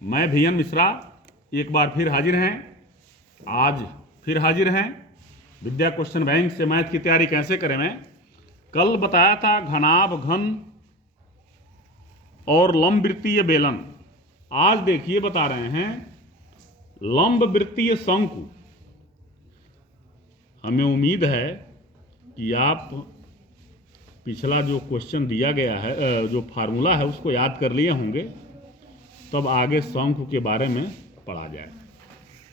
मैं वीएन मिश्रा एक बार फिर हाजिर हैं। आज फिर हाजिर हैं विद्या क्वेश्चन बैंक से। मैथ की तैयारी कैसे करें, मैं कल बताया था घनाभ घन और लंब वृत्तीय बेलन। आज देखिए बता रहे हैं लंब वृत्तीय शंकु। हमें उम्मीद है कि आप पिछला जो क्वेश्चन दिया गया है, जो फार्मूला है, उसको याद कर लिए होंगे, तब आगे शंकु के बारे में पढ़ा जाए।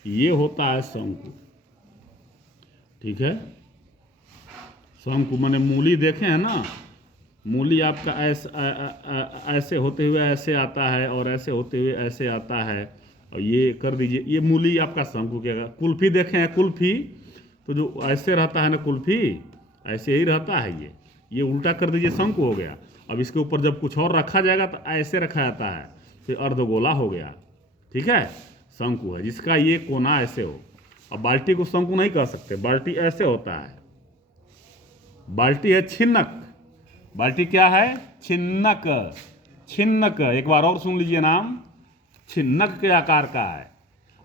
ये होता है शंकु, ठीक है। शंकु माने मूली देखे हैं ना, मूली आपका ऐसे होते हुए ऐसे आता है और ऐसे होते हुए ऐसे आता है, और ये कर दीजिए, ये मूली आपका शंकु के। कुल्फी देखे हैं, कुल्फी तो जो ऐसे रहता है ना, कुल्फी ऐसे ही रहता है, ये उल्टा कर दीजिए, शंकु हो गया। अब इसके ऊपर जब कुछ और रखा जाएगा तो ऐसे रखा जाता है, फिर अर्धगोला हो गया, ठीक है। शंकु है जिसका ये कोना ऐसे हो। अब बाल्टी को शंकु नहीं कह सकते, बाल्टी ऐसे होता है। बाल्टी है छिन्नक। बाल्टी क्या है? छिन्नक। छिन्नक, एक बार और सुन लीजिए नाम, छिन्नक के आकार का है।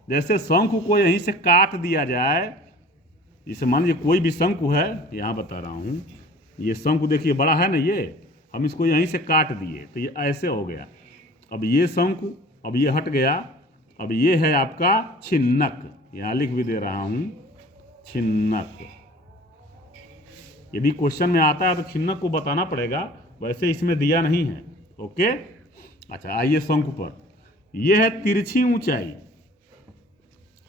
जैसे शंकु को यहीं से काट दिया जाए, इसे मान लीजिए कोई भी शंकु है, यहां बता रहा हूं, ये शंकु देखिए बड़ा है ना, ये हम इसको यहीं से काट दिए तो ये ऐसे हो गया। अब ये शंकु, अब ये हट गया, अब ये है आपका छिन्नक। यहां लिख भी दे रहा हूं, छिन्नक। यदि क्वेश्चन में आता है तो छिन्नक को बताना पड़ेगा, वैसे इसमें दिया नहीं है, ओके। अच्छा, आइए शंकु पर। यह है तिरछी ऊंचाई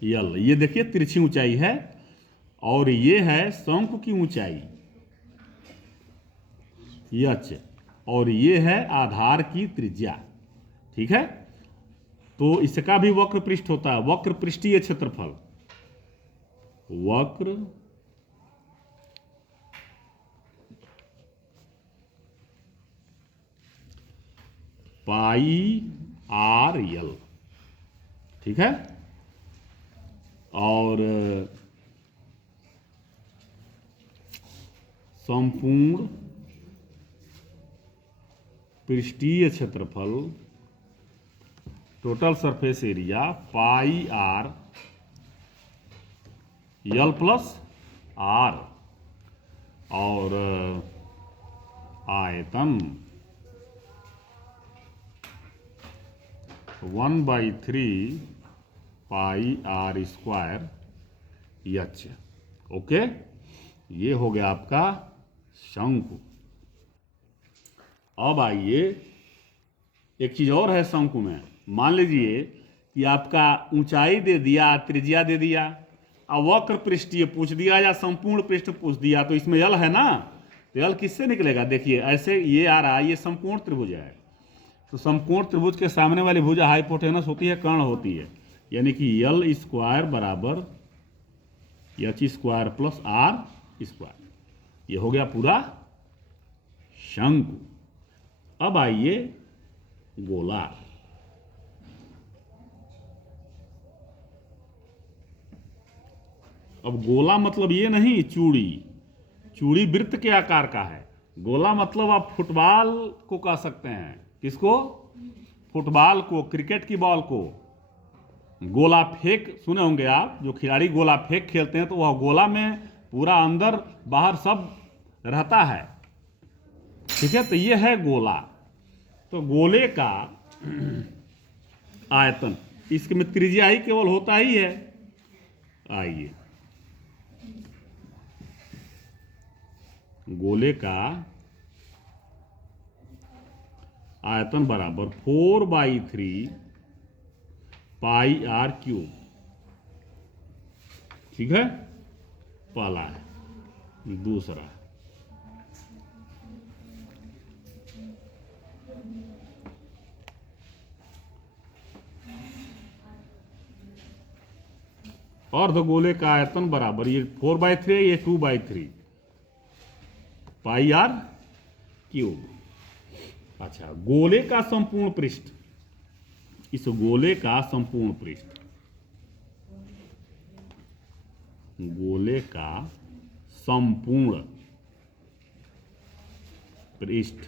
यल, ये देखिए तिरछी ऊंचाई है, और ये है शंकु की ऊंचाई यच, और ये है आधार की त्रिज्या, ठीक है। तो इसका भी वक्र पृष्ठ होता है, वक्र पृष्ठीय क्षेत्रफल, वक्र पाई आर यल, ठीक है। और संपूर्ण पृष्ठीय क्षेत्रफल, total surface area, pi R L plus R, और आयतन 1/3 pi R square H, okay. ये हो गया आपका शंकु। अब आइए, एक चीज और है शंकु में। मान लीजिए कि आपका ऊंचाई दे दिया, त्रिज्या दे दिया, और वक्र पृष्ठीय पूछ दिया या संपूर्ण पृष्ठ पूछ दिया, तो इसमें यल है ना, तो यल किससे निकलेगा? देखिए ऐसे ये आ रहा है, ये समकोण त्रिभुज है। तो समकोण त्रिभुज के सामने वाली भुजा हाइपोटेनस होती है, कर्ण होती है, यानी कि यल स्क्वायर बराबर H square plus R square. ये हो गया पूरा शंकु। अब आइए गोला। अब गोला मतलब ये नहीं चूड़ी, चूड़ी वृत्त के आकार का है। गोला मतलब आप फुटबॉल को कह सकते हैं। किसको? फुटबॉल को, क्रिकेट की बॉल को। गोला फेंक सुने होंगे आप, जो खिलाड़ी गोला फेंक खेलते हैं तो वह गोला में पूरा अंदर बाहर सब रहता है, ठीक है। तो ये है गोला। तो गोले का आयतन, इसके में त्रिज्या ही केवल होता ही है। आइए, गोले का आयतन बराबर 4/3 पाई आर क्यूब, ठीक है। पहला है। दूसरा, अर्धगोले का आयतन बराबर, ये 4/3 है, ये 2/3 पाई आर क्यूब। अच्छा, गोले का संपूर्ण पृष्ठ, इस गोले का संपूर्ण पृष्ठ, गोले का संपूर्ण पृष्ठ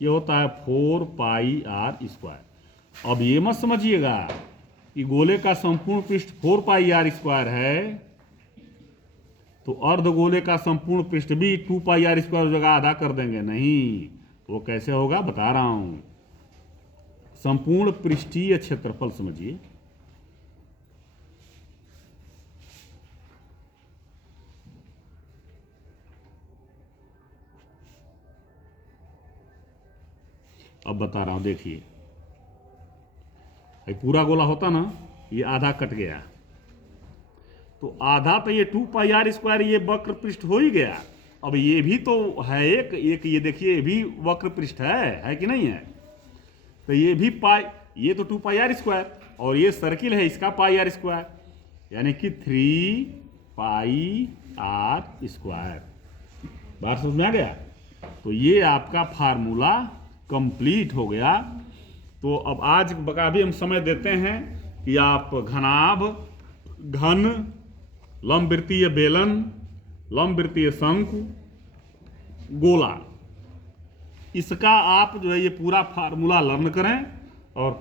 ये होता है 4 पाई आर स्क्वायर। अब ये मत समझिएगा कि गोले का संपूर्ण पृष्ठ 4 पाई आर स्क्वायर है तो अर्धगोले का संपूर्ण पृष्ठ भी 2 पाई आर स्क्वायर जगह आधा कर देंगे। नहीं, वो कैसे होगा बता रहा हूं। संपूर्ण पृष्ठीय क्षेत्रफल समझिए, अब बता रहा हूं, देखिए ये पूरा गोला होता ना, ये आधा कट गया तो आधा तो ये 2 पाई आर स्क्वायर ये वक्र पृष्ठ हो ही गया। अब ये भी तो है एक ये देखिए, ये भी वक्र पृष्ठ है कि नहीं है? तो ये भी ये तो 2 पाई आर स्क्वायर और ये सर्किल है, इसका पाई आर स्क्वायर, यानी कि 3 पाई आर स्क्वायर। बात समझ में आ गया? तो ये आपका फार्मूला कंप्लीट हो गया। तो अब आज का भी हम समय देते हैं कि आप घनाभ, घन, लंबवृत्तीय बेलन, लंबवृत्तीय शंकु, गोला, इसका आप जो है ये पूरा फार्मूला लर्न करें और